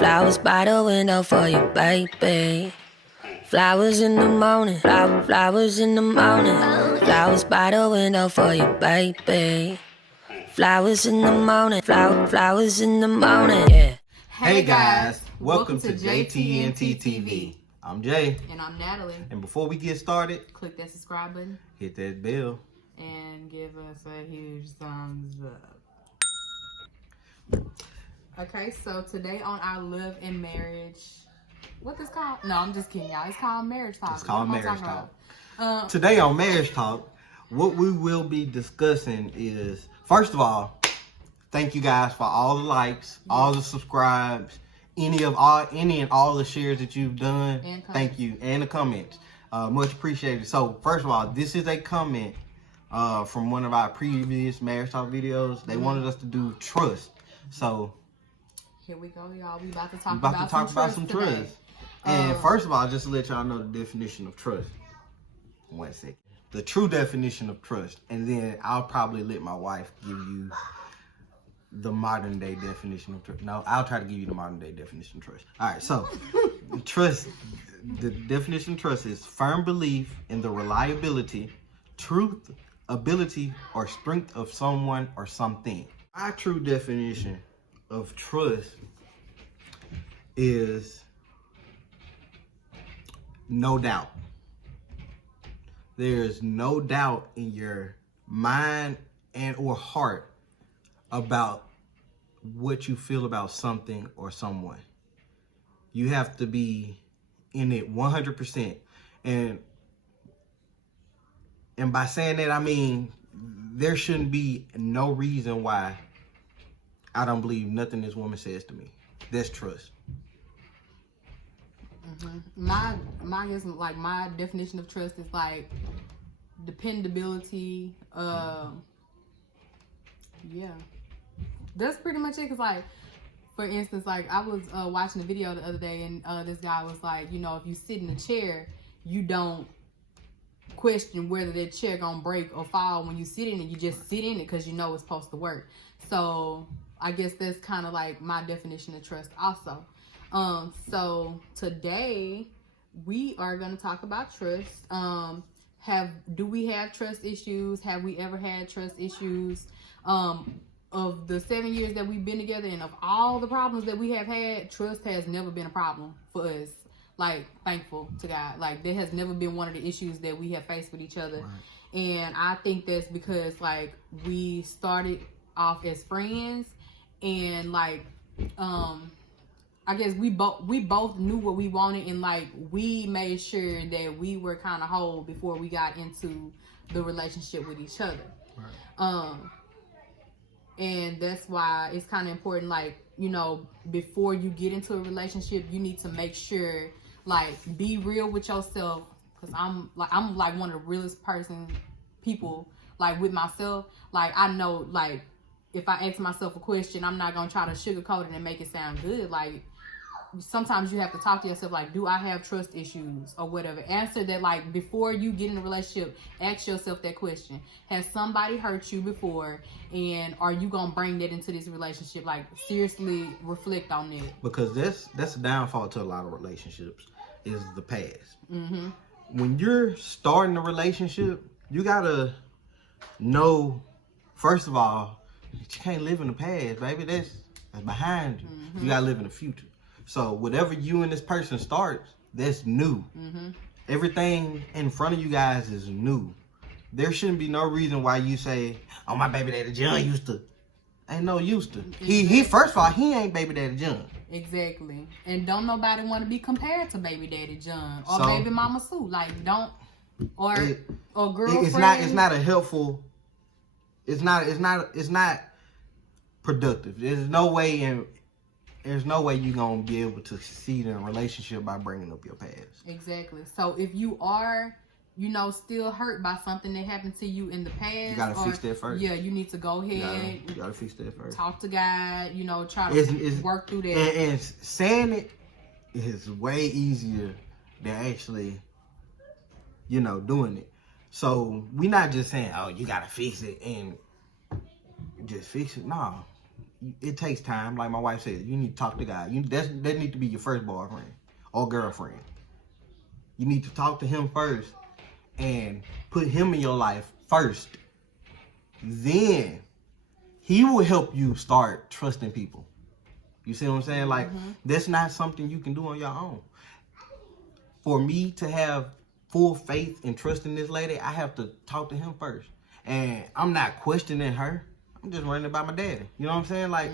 Flowers by the window for you, baby. Flowers in the morning, flowers in the morning. Flowers by the window for you, baby. Flowers in the morning, flowers in the morning, yeah. Hey guys, welcome to JTNT TV. I'm Jay. And I'm Natalie. And before we get started, click that subscribe button, hit that bell, and give us a huge thumbs up. Okay, so today on our love and marriage, what this called? No, I'm just kidding, y'all. It's called Marriage Talk. It's called Marriage Talk. Today on Marriage Talk, what we will be discussing is, first of all, thank you guys for all the likes, all the subscribes, any and all the shares that you've done. Thank you, and the comments. Much appreciated. So first of all, this is a comment from one of our previous Marriage Talk videos. They wanted us to do trust. So here we go, y'all. We about to talk about some trust. And first of all, just to let y'all know the definition of trust. 1 second. The true definition of trust, and then I'll probably let my wife give you the modern day definition of trust. No, I'll try to give you the modern day definition of trust. All right, so trust, the definition of trust is firm belief in the reliability, truth, ability, or strength of someone or something. My true definition of trust is no doubt. There's no doubt in your mind and or heart about what you feel about something or someone. You have to be in it 100%. And by saying that, I mean, there shouldn't be no reason why I don't believe nothing this woman says to me. That's trust. My definition of trust is like dependability. Yeah, that's pretty much it. Cause like, for instance, like I was watching a video the other day, and this guy was like, you know, if you sit in a chair, you don't question whether that chair gonna break or fall when you sit in it. You just sit in it because you know it's supposed to work. So I guess that's kind of like my definition of trust also. So today we are going to talk about trust. Do we have trust issues? Have we ever had trust issues? Of the 7 years that we've been together and of all the problems that we have had, trust has never been a problem for us. Like, thankful to God. Like, there has never been one of the issues that we have faced with each other. Right. And I think that's because, like, we started off as friends, and like, I guess we both knew what we wanted, and like we made sure that we were kind of whole before we got into the relationship with each other. Right. And that's why it's kind of important, like, you know, before you get into a relationship, you need to make sure, like, be real with yourself. Cause I'm like one of the realest people, like with myself. Like, I know, like, if I ask myself a question, I'm not gonna try to sugarcoat it and make it sound good. Like, sometimes you have to talk to yourself, like, do I have trust issues or whatever? Answer that, like, before you get in a relationship, ask yourself that question. Has somebody hurt you before, and are you gonna bring that into this relationship? Like, seriously reflect on it. Because that's a downfall to a lot of relationships, is the past. Mm-hmm. When you're starting a relationship, you gotta know, first of all, you can't live in the past, baby. That's behind you. Mm-hmm. You gotta live in the future. So whatever you and this person starts, that's new. Mm-hmm. Everything in front of you guys is new. There shouldn't be no reason why you say, "Oh, my baby daddy John used to." Ain't no used to. Exactly. He first of all, he ain't baby daddy John. Exactly. And don't nobody want to be compared to baby daddy John or baby mama Sue. Like, don't or girlfriend. It's not a helpful. It's not productive. There's no way you're going to be able to succeed in a relationship by bringing up your past. Exactly. So if you are, you know, still hurt by something that happened to you in the past, you got to fix that first. Yeah, you need to go ahead. You got to fix that first. Talk to God, you know, try to work through that. And saying it is way easier than actually, you know, doing it. So we're not just saying, oh, you got to fix it and just fix it. No. it takes time. Like my wife said, you need to talk to God. That need to be your first boyfriend or girlfriend. You need to talk to him first and put him in your life first. Then he will help you start trusting people. You see what I'm saying? Like, that's not something you can do on your own. For me to have full faith and trust in this lady, I have to talk to him first. And I'm not questioning her. I'm just running by my daddy. You know what I'm saying? Like,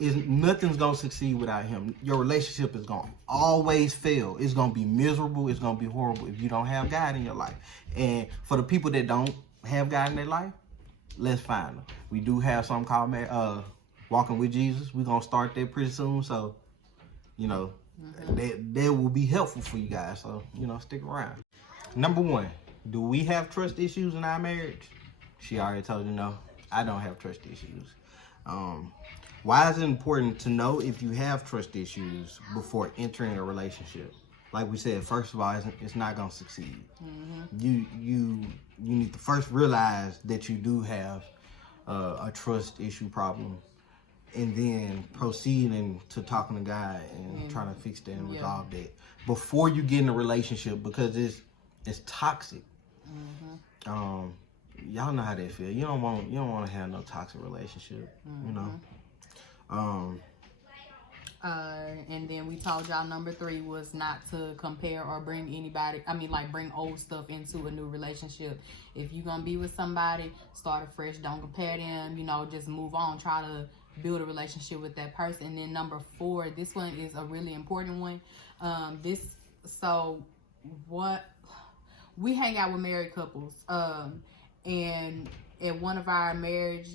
nothing's going to succeed without him. Your relationship is going to always fail. It's going to be miserable. It's going to be horrible if you don't have God in your life. And for the people that don't have God in their life, let's find them. We do have something called Walking with Jesus. We're going to start that pretty soon. So, you know, that will be helpful for you guys. So, you know, stick around. Number 1, do we have trust issues in our marriage? She already told you no. I don't have trust issues. Why is it important to know if you have trust issues before entering a relationship? Like we said, first of all, it's not going to succeed. You need to first realize that you do have a trust issue problem, and then proceeding to talking to God and trying to fix that and resolve that before you get in a relationship, because it's toxic. Y'all know how they feel. You don't want to have no toxic relationship. You know. And then we told y'all number 3 was not to compare or bring bring old stuff into a new relationship. If you're gonna be with somebody, start afresh. Don't compare them. You know, just move on. Try to build a relationship with that person. And then number 4, this one is a really important one. We hang out with married couples. And at one of our marriage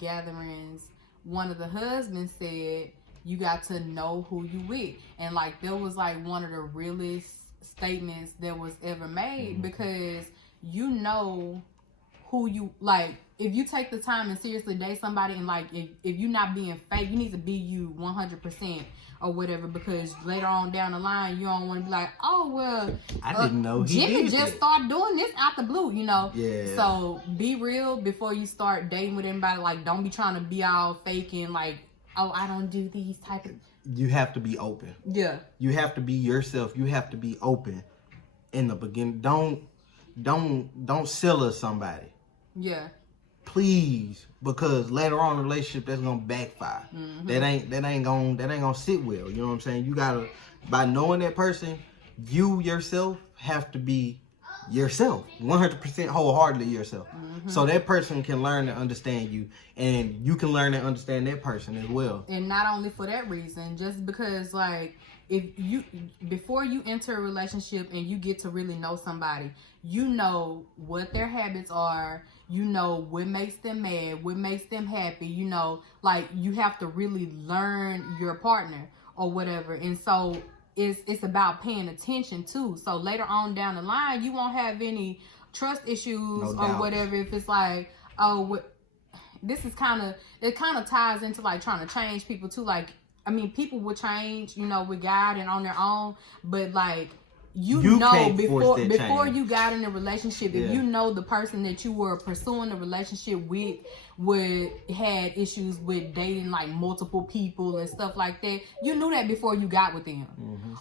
gatherings, one of the husbands said, you got to know who you with. And that was one of the realest statements that was ever made, because you know who you if you take the time and seriously date somebody, and if you're not being fake, you need to be you 100% or whatever, because later on down the line you don't want to be like, oh well, I didn't know Jimmy just started doing this out the blue, you know. Yeah. So be real before you start dating with anybody. Don't be trying to be all faking oh, I don't do these type of. You have to be open. Yeah. You have to be yourself. You have to be open in the beginning. Don't sell us somebody. Yeah. Please, because later on in the relationship that's gonna backfire. That ain't gonna sit well. You know what I'm saying? You gotta, by knowing that person, you yourself have to be yourself, 100% wholeheartedly yourself. So that person can learn to understand you, and you can learn to understand that person as well. And not only for that reason, just because if you, before you enter a relationship and you get to really know somebody, you know what their habits are, you know what makes them mad, what makes them happy, you know, you have to really learn your partner or whatever. And so it's about paying attention too. So later on down the line, you won't have any trust issues or whatever. If it's this is it kind of ties into trying to change people too. People will change, you know, with God and on their own, but you know before you got in a relationship, if you know the person that you were pursuing a relationship with had issues with dating multiple people and stuff like that, you knew that before you got with them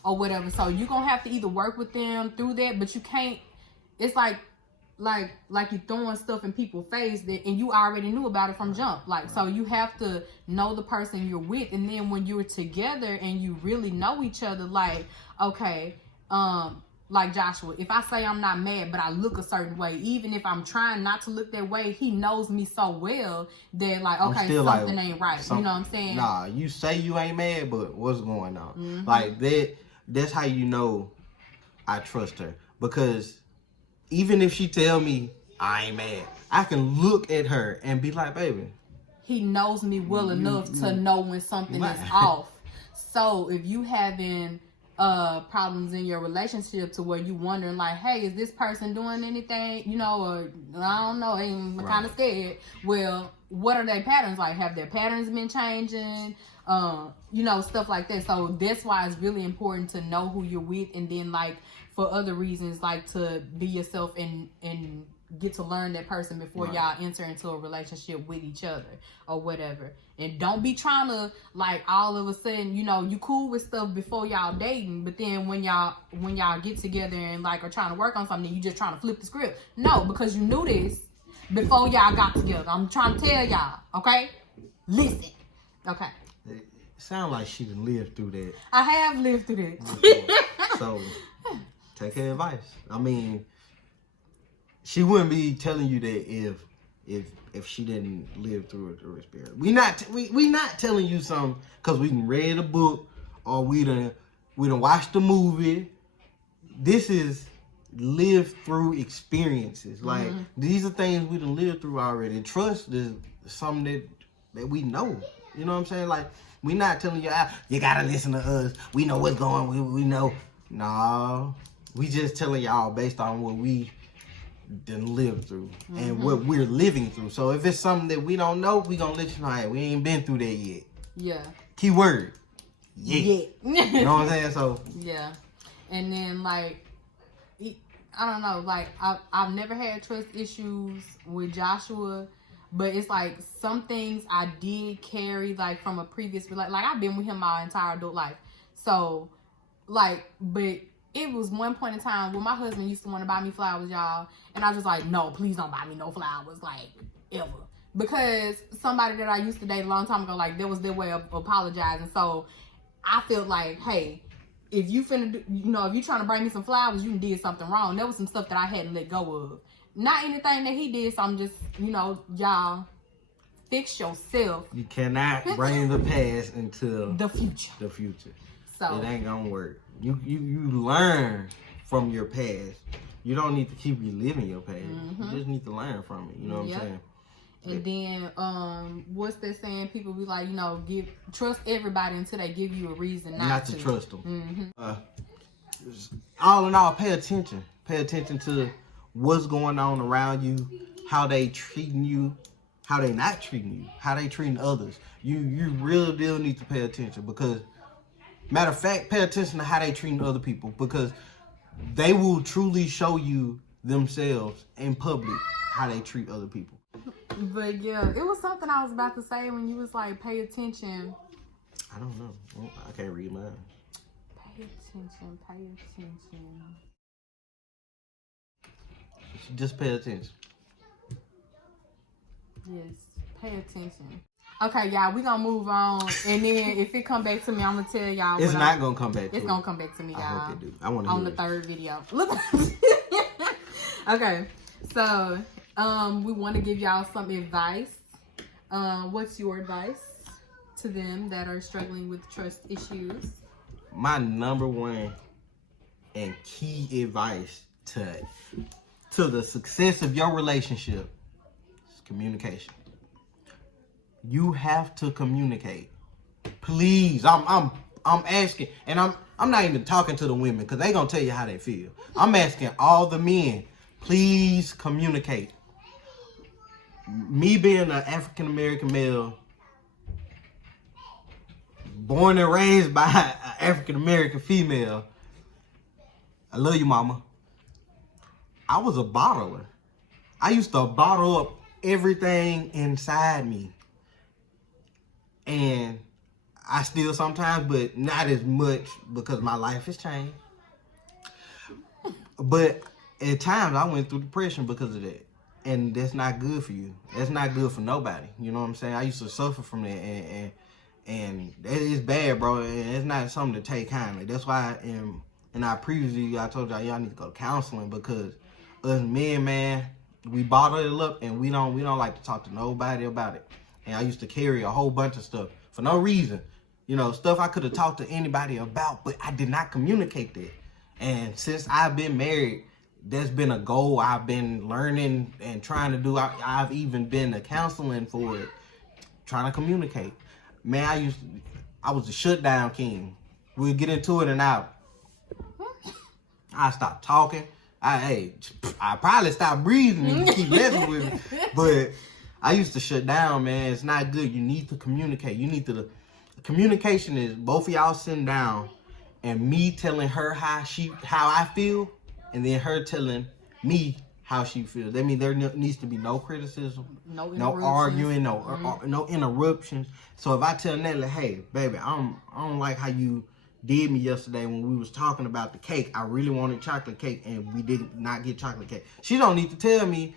or whatever. So you're gonna have to either work with them through that, but you can't. It's like you throwing stuff in people's face and you already knew about it from jump. So you have to know the person you're with, and then when you're together and you really know each other, okay, Joshua, if I say I'm not mad, but I look a certain way, even if I'm trying not to look that way, he knows me so well that okay, something ain't right. You know what I'm saying? Nah, you say you ain't mad, but what's going on? That's how you know I trust her, because even if she tell me I ain't mad, I can look at her and be like, baby, he knows me well enough to know when something is off. So if you having problems in your relationship to where you wondering hey, is this person doing anything, you know, or I don't know, I'm kind of scared. Well, what are their patterns like? Have their patterns been changing? You know, stuff like that. So that's why it's really important to know who you're with, and then for other reasons, to be yourself and get to learn that person before y'all enter into a relationship with each other or whatever. And don't be trying to, like, all of a sudden, you know, you cool with stuff before y'all dating, but then when y'all get together and, like, are trying to work on something, you just trying to flip the script. No, because you knew this before y'all got together. I'm trying to tell y'all, okay? Listen. Okay. It sounds like she done lived through that. I have lived through that. So, take her advice. I mean, she wouldn't be telling you that if she didn't live through it or experience. We not telling you something because we done read a book or we done watched a movie. This is lived through experiences. Like, these are things we done lived through already. Trust is something that we know. You know what I'm saying? Like, we not telling you, you gotta listen to us. We know what's going on. We know. No, we just telling y'all based on what we done lived through and what we're living through. So if it's something that we don't know, we gonna let you know, hey, we ain't been through that yet. Yeah. Key word. Yeah. You know what I'm saying? So yeah. And then, like, I don't know, like, I've never had trust issues with Joshua, but it's like some things I did carry, like, from a previous, like I've been with him my entire adult life. So, like, but it was one point in time when my husband used to want to buy me flowers, y'all, and I was just like, no, please don't buy me no flowers, like, ever. Because somebody that I used to date a long time ago, like, that was their way of apologizing. So I felt like, hey, if you finna do, you know, if you trying to bring me some flowers, you did something wrong. There was some stuff that I hadn't let go of. Not anything that he did, so I'm just, you know, y'all, fix yourself. You cannot bring the past into the future. The future. So it ain't gonna work. You learn from your past. You don't need to keep reliving your past. You just need to learn from it. You know what I'm saying? And then, what's that saying? People be like, you know, trust everybody until they give you a reason not to trust them. All in all, pay attention. Pay attention to what's going on around you, how they treating you, how they not treating you, how they treating others. You really need to pay attention because, matter of fact, pay attention to how they treating other people because they will truly show you themselves in public how they treat other people. But yeah, it was something I was about to say when you was like, pay attention. I don't know. I can't read mine. Pay attention, pay attention. Just pay attention. Yes, pay attention. Okay, y'all, we gonna move on. And then if it come back to me, I'm gonna tell y'all. It's not gonna come back to It's gonna come back to me, y'all. I hope it do. I want to on the third video. Look. Okay, so we want to give y'all some advice. What's your advice to them that are struggling with trust issues? My number one and key advice to the success of your relationship is communication. You have to communicate. Please, I'm asking, and I'm not even talking to the women because they gonna tell you how they feel. I'm asking all the men, please communicate. Me being an African American male, born and raised by an African American female, I love you, mama. I was a bottler. I used to bottle up everything inside me. And I still sometimes, but not as much because my life has changed. But at times I went through depression because of that. And that's not good for you. That's not good for nobody. You know what I'm saying? I used to suffer from that. And that is bad, bro. And it's not something to take kindly. That's why in our previous video, I told y'all need to go to counseling because us men, man, we bottle it up and we don't like to talk to nobody about it. And I used to carry a whole bunch of stuff for no reason. You know, stuff I could have talked to anybody about, but I did not communicate that. And since I've been married, that's been a goal I've been learning and trying to do. I've even been to counseling for it, trying to communicate. Man, I was a shutdown king. We'd get into it and out. I stopped talking. I probably stopped breathing and you keep messing with me. But I used to shut down, man. It's not good. You need to communicate. Communication is both of y'all sitting down and me telling her how I feel, and then her telling me how she feels. That means there needs to be no criticism, no arguing, no interruptions. So if I tell Natalie, hey, baby, I don't like how you did me yesterday when we was talking about the cake. I really wanted chocolate cake, and we did not get chocolate cake. She don't need to tell me,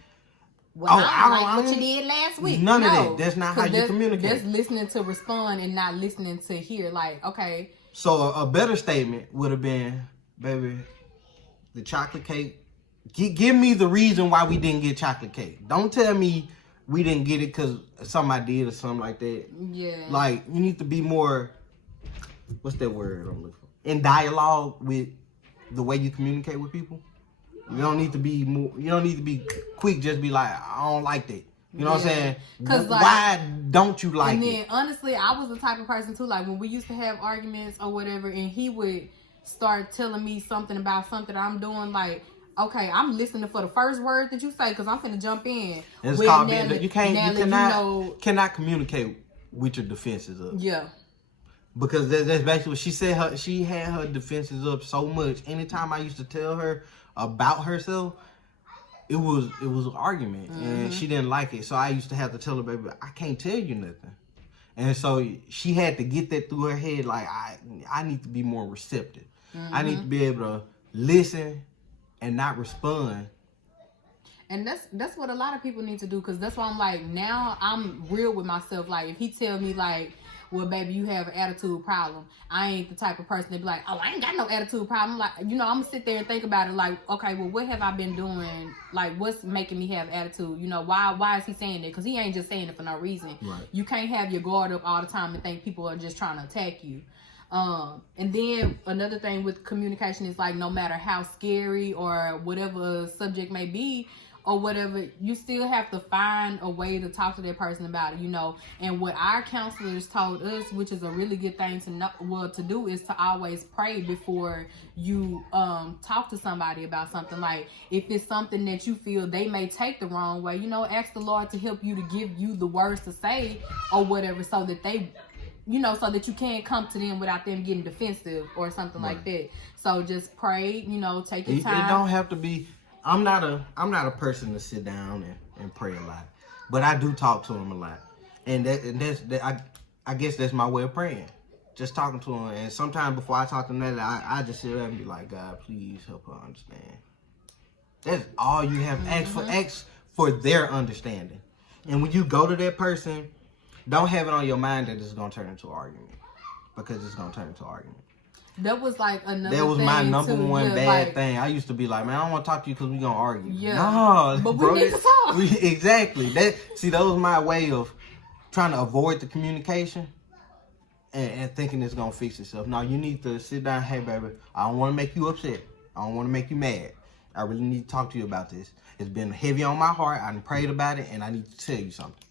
well, I don't like what you did last week. None of that. That's not how you communicate. That's listening to respond and not listening to hear. Like, okay. So a better statement would have been, baby, the chocolate cake, give me the reason why we didn't get chocolate cake. Don't tell me we didn't get it because somebody did or something like that. Yeah. Like, you need to be more, what's that word I'm looking for? In dialogue with the way you communicate with people. You don't need to be quick, just be like, I don't like that. You know what I'm saying? Cause why don't you like it? And then, honestly, I was the type of person, too, like, when we used to have arguments or whatever, and he would start telling me something about something that I'm doing, like, okay, I'm listening for the first word that you say, because I'm finna jump in. It's called you cannot communicate with your defenses up. Yeah. Because that's basically what she said. She had her defenses up so much. Anytime I used to tell her about herself, it was an argument, and she didn't like it. So I used to have to tell her, baby, I can't tell you nothing. And so she had to get that through her head, like, I need to be more receptive. I need to be able to listen and not respond. And that's what a lot of people need to do, because that's why I'm like, now I'm real with myself. Like, if he tell me, like, well, baby, you have an attitude problem, I ain't the type of person to be like, oh, I ain't got no attitude problem. Like, I'm gonna sit there and think about it, like, okay, well, what have I been doing? Like, what's making me have attitude? Why is he saying it? Because he ain't just saying it for no reason. Right. You can't have your guard up all the time and think people are just trying to attack you. And then another thing with communication is, like, no matter how scary or whatever subject may be, or whatever, you still have to find a way to talk to that person about it, And what our counselors told us, which is a really good thing to do, is to always pray before you talk to somebody about something. Like, if it's something that you feel they may take the wrong way, ask the Lord to help you, to give you the words to say or whatever, so that they, so that you can't come to them without them getting defensive or something like that. So just pray, take your time. It don't have to be. I'm not a person to sit down and pray a lot, but I do talk to him a lot, and I guess that's my way of praying, just talking to him. And sometimes before I talk to him, I just sit there and be like, God, please help her understand. That's all you have. Ask for their understanding, and when you go to that person, don't have it on your mind that it's gonna turn into an argument, because it's gonna turn into an argument. That was like another. That was thing my number too, one bad thing. I used to be like, man, I don't want to talk to you because we gonna argue. Yeah. No, but we need to talk. Exactly. That was my way of trying to avoid the communication and thinking it's gonna fix itself. No, you need to sit down. Hey, baby, I don't want to make you upset. I don't want to make you mad. I really need to talk to you about this. It's been heavy on my heart. I prayed about it, and I need to tell you something.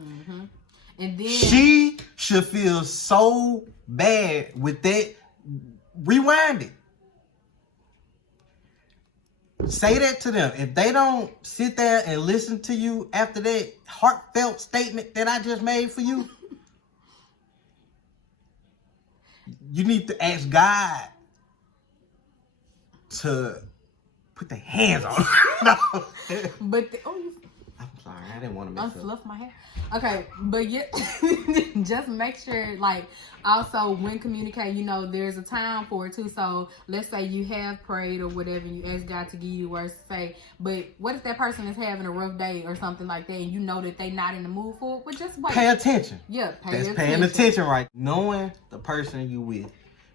Mm-hmm. And then she should feel so bad with that. Rewind it. Say that to them. If they don't sit there and listen to you after that heartfelt statement that I just made for you, you need to ask God to put their hands on them. No. But I'm sorry, I didn't want to mess up. Unfluff my hair. Okay, but yeah, just make sure, like, also when communicating, there's a time for it too. So let's say you have prayed or whatever, and you ask God to give you words to say. But what if that person is having a rough day or something like that, and you know that they're not in the mood for it? But just wait. Pay attention. Yeah, paying attention, right? Knowing the person you with,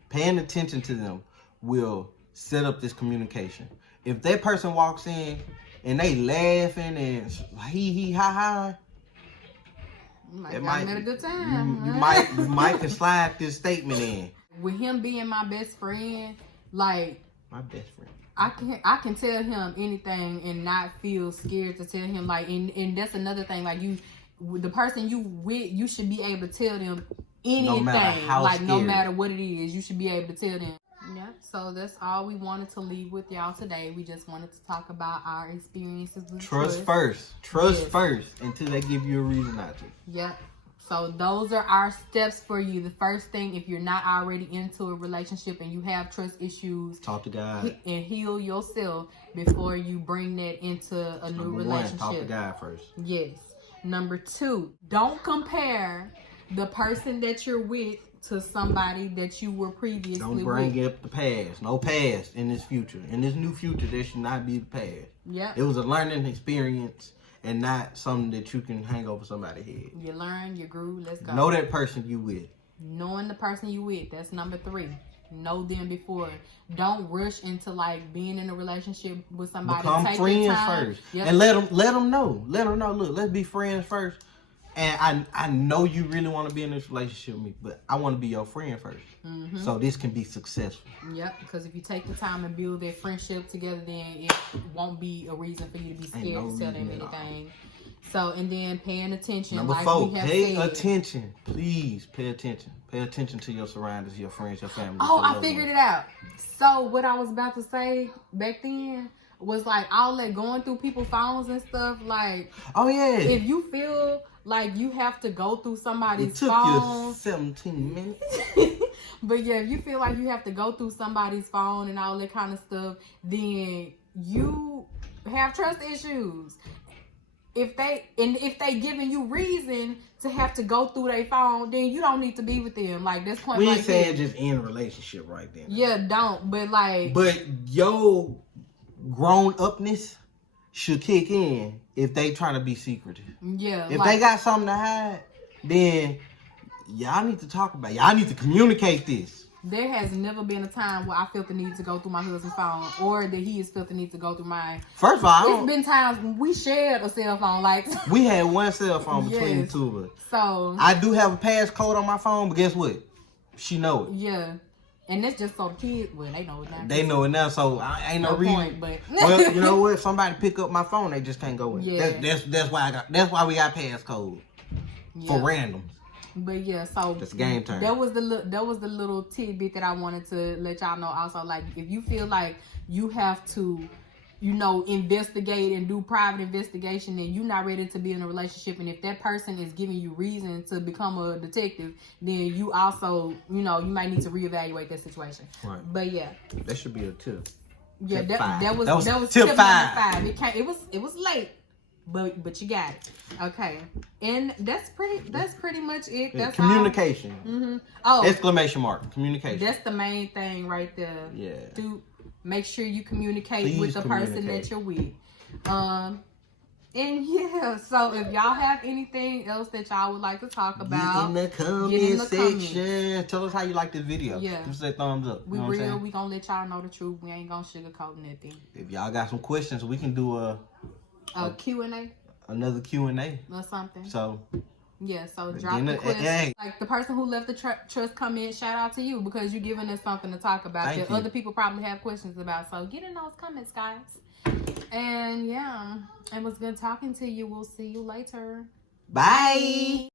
paying attention to them will set up this communication. If that person walks in and they laughing and hee ha ha, it might have a good time. You might can slide this statement in. With him being my best friend, like my best friend, I can tell him anything and not feel scared to tell him. Like, and that's another thing. Like, the person you with, you should be able to tell them anything. No matter what it is, you should be able to tell them. Yeah, so that's all we wanted to leave with y'all today. We just wanted to talk about our experiences with trust first. Trust first until they give you a reason not to. Yep. So those are our steps for you. The first thing, if you're not already into a relationship and you have trust issues, talk to God and heal yourself before you bring that into a new relationship. Talk to God first. Yes. Number 2, don't compare the person that you're with to somebody that you were previously Don't bring up the past. No past in this future. In this new future, there should not be the past. Yep. It was a learning experience and not something that you can hang over somebody's head. You learn, you grew, let's go. Know that person you with. Knowing the person you with, that's number 3. Know them before. Don't rush into like being in a relationship with somebody. Become Take friends your time. first. Yep. And let them know. Look, let's be friends first. And I know you really want to be in this relationship with me, but I want to be your friend first. Mm-hmm. So this can be successful. Yep, because if you take the time and build that friendship together, then it won't be a reason for you to be scared to tell them anything. So, and then paying attention. Number like 4, we have pay said. attention. Please pay attention. Pay attention to your surroundings, your friends, your family. Oh, your I loved figured ones. it out. So what I was about to say back then was like all that going through people's phones and stuff. Like, Oh yeah. if you feel like you have to go through It somebody's took phone, you 17 minutes. but yeah, if you feel like you have to go through somebody's phone and all that kind of stuff, then you have trust issues. If they giving you reason to have to go through their phone, then you don't need to be with them. Like, that's point We right ain't saying there. just end a relationship right then. Yeah, don't. But like, But your grown upness should kick in if they trying to be secretive. yeah, If like, they got something to hide, then y'all need to talk about it. Y'all need to communicate this. there has never been a time where I felt the need to go through my husband's phone, or that he has felt the need to go through mine. First of all, I It's don't, been times when we shared a cell phone, like, we had one cell phone between Yes. the two of us. so I do have a passcode on my phone, but guess what? She know it. yeah. And that's just so the kids, well, they know it now. They know it now, so I ain't no reason. point, but Well, you know what? Somebody pick up my phone, they just can't go in. Yeah. That's why we got passcode for Yeah. randoms. But yeah, so That's game time. That was the little tidbit that I wanted to let y'all know. Also, like, if you feel like you have to, investigate and do private investigation, and you're not ready to be in a relationship, and if that person is giving you reason to become a detective, then you also, you might need to reevaluate that situation. Right. But yeah, That should be a tip. yeah, Tip five. that was tip number 5. It was late. But you got it. Okay. And that's pretty much it. Yeah, That's communication. Mm-hmm. Oh, Exclamation mark. Communication. that's the main thing right there. Yeah. Make sure you communicate Please with the person communicate. that you're with. And yeah, so if y'all have anything else that y'all would like to talk about, Get in the comment section. Tell us how you like this video. Yeah. Just say thumbs up. we You know what I'm real, saying? we gonna let y'all know the truth. We ain't gonna sugarcoat nothing. If y'all got some questions, we can do Q&A another Q&A. or something. So Yeah, so drop Then the the- question. hey. Like the person who left the trust comment, shout out to you, because you're giving us something to talk about Thank that you. other people probably have questions about. So get in those comments, guys. And yeah, it was good talking to you. We'll see you later. bye.